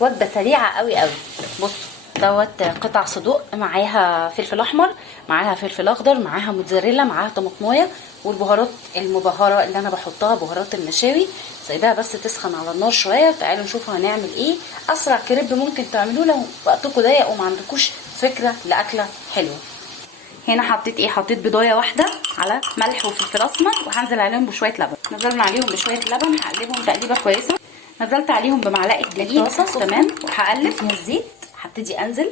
وجبه سريعه قوي قوي. بصوا دوت قطع صدوق، معاها فلفل احمر، معاها فلفل اخضر، معاها موتزاريلا، معاها طماطمايه، والبهارات المبهره اللي انا بحطها بهارات المشاوي. سايباها بس تسخن على النار شويه. تعالوا نشوف هنعمل ايه. اسرع كريب ممكن تعملوه لو وقتكم ضيق وما عندكوش فكره لاكله حلوه. هنا حطيت ايه؟ حطيت بيضايه واحده على ملح وفلفل اسمر، وهنزل عليهم بشويه لبن. نزلنا عليهم بشويه لبن، هقلبهم تقليبه كويسه. نزلت عليهم بمعلقه دقيق تمام، وهقلب فيها الزيت. هبتدي انزل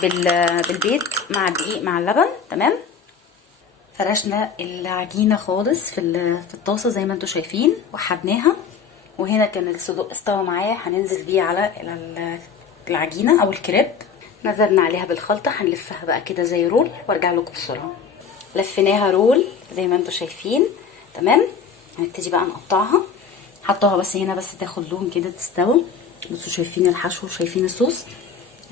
بالبيض مع الدقيق مع اللبن تمام. فرشنا العجينه خالص في الطاسه زي ما انتم شايفين، وحبناها. وهنا كان الصدوق استوى معايا، هننزل بيه على العجينه او الكريب. نزلنا عليها بالخلطه، هنلفها بقى كده زي رول وارجع لكم بسرعه. لفيناها رول زي ما انتم شايفين تمام. هنبتدي بقى نقطعها. حطوها بس هنا بس تاخد لون كده تستوي. بصوا شايفين الحشو، شايفين الصوص.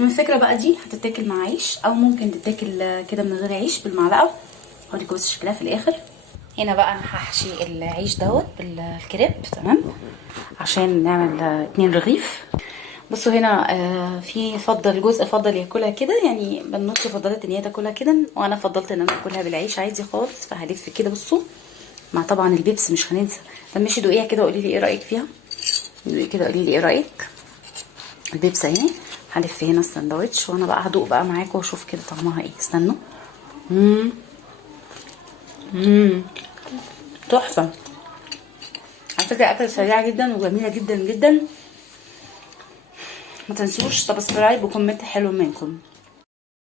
الفكره بقى دي هتتاكل مع عيش او ممكن تتاكل كده من غير عيش بالمعلقه. هوريكم بس شكلها في الاخر. هنا بقى انا هحشي العيش دوت بالكريب تمام، عشان نعمل 2 رغيف. بصوا هنا في جزء فضل ياكلها كده، يعني بنوتي فضلت ان هي تاكلها كده، وانا فضلت ان انا اكلها بالعيش عادي خالص. فهلف كده بصوا، مع طبعا البيبس مش هننسى. طب ماشي دوقيها كده وقولي لي ايه رايك فيها. دوقي كده قولي لي ايه رايك. البيبس اهي. هلف هنا الساندوتش وانا بقى هدوق بقى معاكم واشوف كده طعمها ايه. استنوا. تحفه على فكره. اكله سريعه جدا وجميله جدا جدا. ما تنسوش سبسكرايب وكومنت حلو منكم.